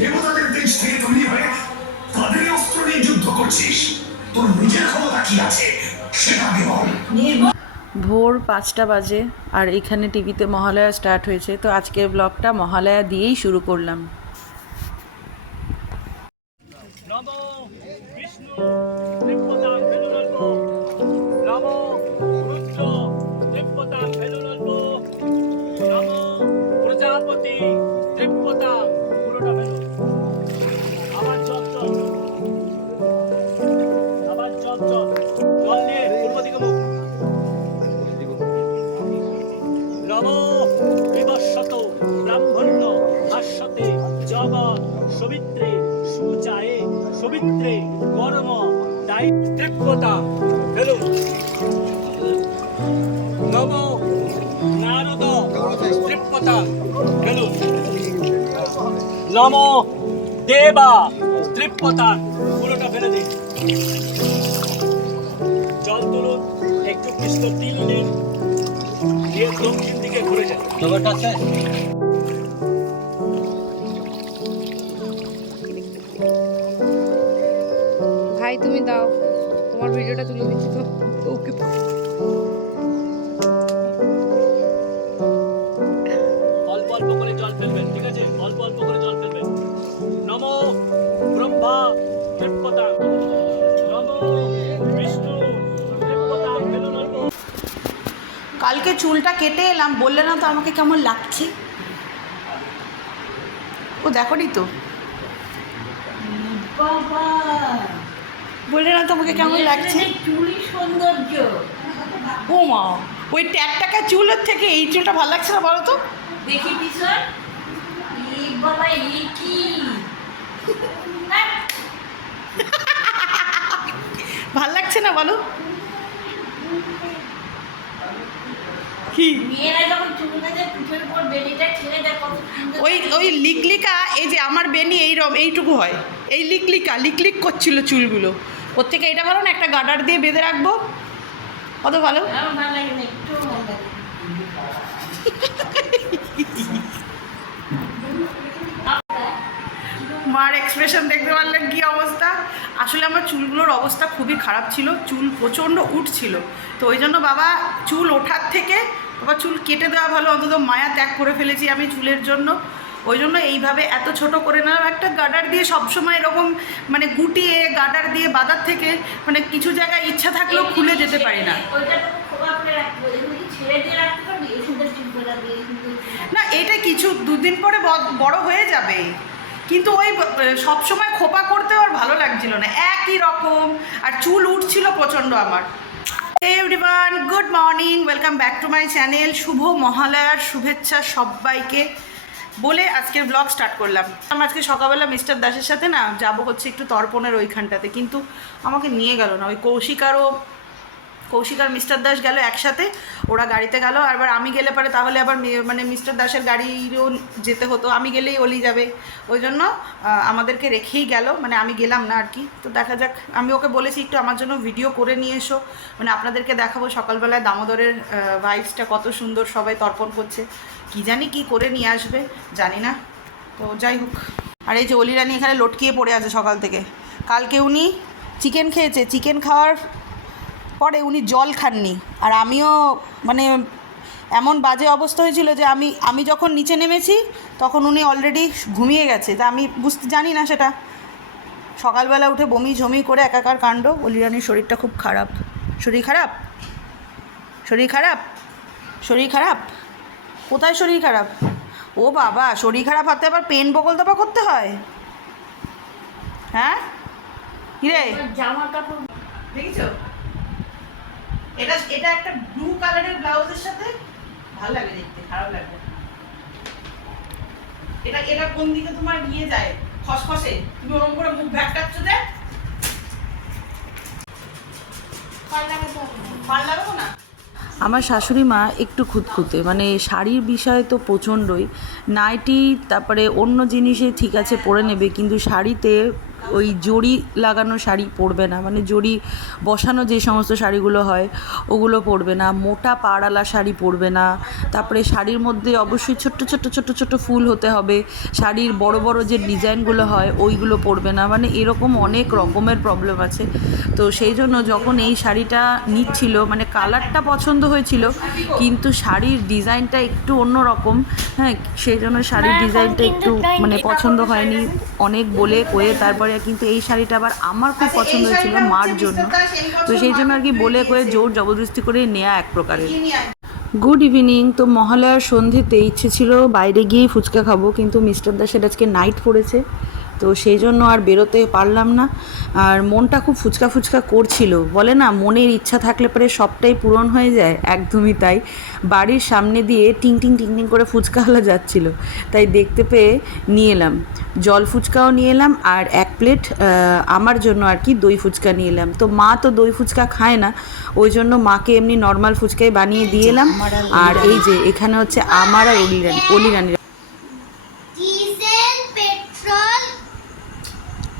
দেবতাদের দেশ থেকে তৈরি হয়ে তাদের অস্ত্র নিয়ে যুদ্ধ করছিস? তোর নিজের ক্ষমতা কি আছে? সেটা আগে বল। ভোর পাঁচটা বাজে আর এখানে টিভিতে মহালয়া স্টার্ট হয়েছে তো আজকের ব্লগটা মহালয়া দিয়েই শুরু করলাম। নম বিষ্ণু দিব্যতাং দায়িত্রিকতা ফেলুন নম নারদ তৃপ্যতা ফেলুন নম দেবা তৃপ্যতা পুরোটা ফেলে দিন। জল তুলুন দাও। তোমার ভিডিওটা তুলে দিচ্ছি তো। ওকে। অল্প অল্প করে জল ফেলবেন ঠিক আছে? অল্প অল্প করে জল ফেলবেন। নম ব্রহ্মা তৃপ্যতা নম বিষ্ণু তৃপ্যতা কালকে চুলটা কেটে এলাম বললে না তো আমাকে কেমন লাগছে? ও দেখনি তো? বাবা! বললে না তো আমাকে কেমন লাগছে চুলি সৌন্দর্য। ও মা ওই ট্যাক টাকা চুলের থেকে এই চুলটা ভালো লাগছে না বলো তো? দেখি পিছন বাবা কি? ভালো লাগছে না বলো? কি? ওই ওই লিকলিকা এই যে আমার বেনি এই রম এইটুকু হয়। এই লিকলিকা লিকলিক করছিল চুলগুলো। ওর থেকে এটা ভালো না? একটা গার্ডার দিয়ে বেঁধে রাখব। কত ভালো? মার এক্সপ্রেশন দেখতে পারলেন কি অবস্থা? আসলে আমার চুলগুলোর অবস্থা খুবই খারাপ ছিল। চুল প্রচণ্ড উঠছিল তো ওই জন্য বাবা চুল ওঠার থেকে বাবা চুল কেটে দেওয়া ভালো। অন্তত মায়া ত্যাগ করে ফেলেছি আমি চুলের জন্য। ওই জন্য এইভাবে এত ছোট করে নিলাম একটা গার্ডার দিয়ে সবসময় এরকম মানে গুটিয়ে গার্ডার দিয়ে বাজার থেকে মানে কিছু জায়গায় ইচ্ছা থাকলেও খুলে যেতে পারি না। না এটা কিছু দুদিন পরে বড় হয়ে যাবে। কিন্তু ওই সবসময় খোপা করতে আর ভালো লাগছিল না। একই রকম আর চুল উঠছিল প্রচণ্ড আমার। Everyone good morning welcome back to my channel শুভ মহালয়ার শুভেচ্ছা সবাইকে। বলে আজকের ব্লগ স্টার্ট করলাম। আমি আজকে সকালবেলা মিস্টার দাসের সাথে না যাব হচ্ছে একটু তর্পণের ওইখানটাতে, কিন্তু আমাকে নিয়ে গেল না। ওই কৌশিকারও কৌশিক আর মিস্টার দাস গেল একসাথে, ওরা গাড়িতে গেল। আর আমি গেলে পারে তাহলে আবার মানে মিস্টার দাসের গাড়িরও যেতে হতো। আমি গেলেই অলি যাবে। ওই জন্য আমাদেরকে রেখেই গেল। মানে আমি গেলাম না আর কি। তো দেখা যাক, আমি ওকে বলেছি একটু আমার জন্য ভিডিও করে নিয়ে এসো। মানে আপনাদেরকে দেখাবো সকালবেলায় দামোদরের ভাইবসটা কত সুন্দর সবাই তর্পণ করছে। কি জানি কি করে নিয়ে আসবে, জানি না। তো যাই হোক। আর এই যে অলি রানী এখানে লটকিয়ে পড়ে আছে সকাল থেকে। কালকে উনি চিকেন খেয়েছে। চিকেন খাওয়ার পরে উনি জল খাননি। আর আমিও মানে এমন বাজে অবস্থা হয়েছিল যে আমি আমি যখন নিচে নেমেছি, তখন উনি অলরেডি ঘুমিয়ে গেছে। তা আমি বুঝতে জানি না সেটা। সকালবেলা উঠে বমি ঝমি করে একাকার কাণ্ড। অলিরানির শরীরটা খুব খারাপ। শরীর খারাপ? শরীর খারাপ? শরীর খারাপ? কোথায় শরীর খারাপ? ও বাবা, শরীর খারাপ হাতে আবার পেন বকল দাবা করতে হয়? হ্যাঁ? আমার জামা কাপড় দেখেছ? এটা এটা একটা ব্লু কালারের ব্লাউজের সাথে ভালো লাগে দেখতে, খারাপ লাগবে এটা এটা কোন দিকে তোমার নিয়ে যায়? খসখসে? তুমি ওরকম করে মুখ ভ্যাকটাচ্ছ যে? ভালো লাগাবো না আমার শাশুড়ি মা একটু খুঁতখুঁতে। মানে শাড়ির বিষয়ে তো প্রচণ্ডই। নাইটি, তারপরে অন্য জিনিসে ঠিক আছে পরে নেবে, কিন্তু শাড়িতে ওই জড়ি লাগানো শাড়ি পরবে না মানে জড়ি বসানো যে সমস্ত শাড়িগুলো হয় ওগুলো পরবে না মোটা পাড়ালা শাড়ি পরবে না। তারপরে শাড়ির মধ্যে অবশ্যই ছোট্ট ছোট্ট ছোট্ট ছোট্ট ফুল হতে হবে। শাড়ির বড় বড় যে ডিজাইনগুলো হয় ওইগুলো পরবে না। মানে এরকম অনেক রকমের প্রবলেম আছে। তো সেই জন্য যখন এই শাড়িটা নিচ্ছিল মানে কালারটা পছন্দ হয়েছিল কিন্তু শাড়ির ডিজাইনটা একটু অন্য রকম হ্যাঁ সেই জন্য শাড়ির ডিজাইনটা একটু মানে পছন্দ হয়নি। অনেক বলে কয়ে তারপরে কিন্তু এই শাড়িটা আবার আমার খুব পছন্দ হয়েছিল মার জন্য। তো সেই জন্য আর কি বলে করে জোর জবরদস্তি করে নেয়া এক প্রকারের। গুড ইভিনিং তো মহালয়ার সন্ধিতে ইচ্ছে ছিল বাইরে গিয়েই ফুচকা খাব কিন্তু মিস্টার দাসের আজকে নাইট পড়েছে তো সেই জন্য আর বেরোতে পারলাম না। আর মনটা খুব ফুচকা ফুচকা করছিল। বলে না মনের ইচ্ছা থাকলে পরে সবটাই পূরণ হয়ে যায় একদমই তাই। বাড়ির সামনে দিয়ে টিং টিং টিং টিং করে ফুচকাওয়ালা যাচ্ছিল। তাই দেখতে পেয়ে নিয়ে এলাম। জল ফুচকাও নিয়ে এলাম আর এক প্লেট আমার জন্য আর কি দই ফুচকা নিয়ে এলাম। তো মা তো দই ফুচকা খায় না ওই জন্য মাকে এমনি নর্মাল ফুচকাই বানিয়ে দিয়ে এলাম। আর এই যে এখানে হচ্ছে আমার আর অলিরানি অলিরানি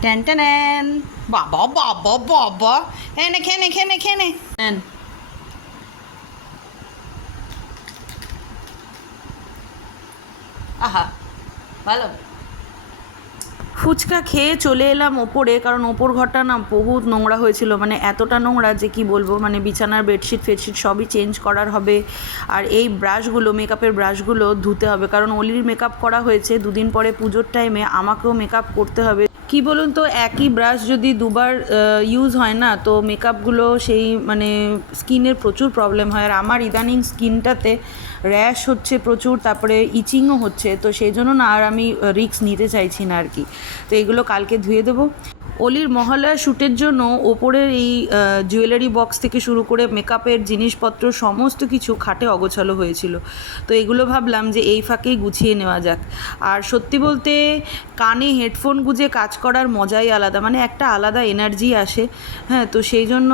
ট্যান ট্যান বাবা বাবা বাবা এনে খেনে খেনে খেনে নেন আহা ভালো ফুচকা খেয়ে চলে এলাম ওপরে, কারণ ওপর ঘরটা না বহুত নোংরা হয়েছিল। মানে এতটা নোংরা যে কি বলব মানে বিছানার বেডশিট, ফেডশিট সবই চেঞ্জ করার হবে। আর এই ব্রাশগুলো মেকআপের ব্রাশগুলো ধুতে হবে। কারণ অলির মেকআপ করা হয়েছে দুদিন পরে পুজোর টাইমে আমাকেও মেকআপ করতে হবে। কি বলুন তো, একই ব্রাশ যদি দুবার ইউজ হয় না, তো মেকআপগুলো সেই মানে স্কিনের প্রচুর প্রবলেম হয়। আর আমার ইদানিং স্কিনটাতে র্যাশ হচ্ছে প্রচুর, তারপরে ইচিংও হচ্ছে, তো সেই জন্য না, আর আমি রিক্স নিতে চাইছি না আর কি। তো এগুলো কালকে ধুয়ে দেবো। অলির মহালয়া শ্যুটের জন্য ওপরের এই জুয়েলারি বক্স থেকে শুরু করে মেকআপের জিনিসপত্র সমস্ত কিছু খাটে অগোছালো হয়েছিল। তো এগুলো ভাবলাম যে এই ফাঁকেই গুছিয়ে নেওয়া যাক। আর সত্যি বলতে কানে হেডফোন গুঁজে কাজ করার মজাই আলাদা মানে একটা আলাদা এনার্জি আসে। হ্যাঁ তো সেই জন্য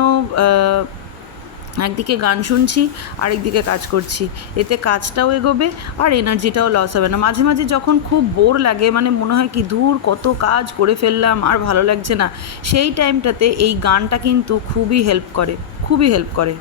একদিকে গান শুনছি, আরেকদিকে কাজ করছি। এতে কাজটাও এগোবে আর এনার্জিটাও লস হবে না। মাঝে মাঝে যখন খুব বোর লাগে মানে মনে হয় কি দূর কত কাজ করে ফেললাম, আর ভালো লাগছে না, সেই টাইমটাতে এই গানটা কিন্তু খুবই হেল্প করে, খুবই হেল্প করে।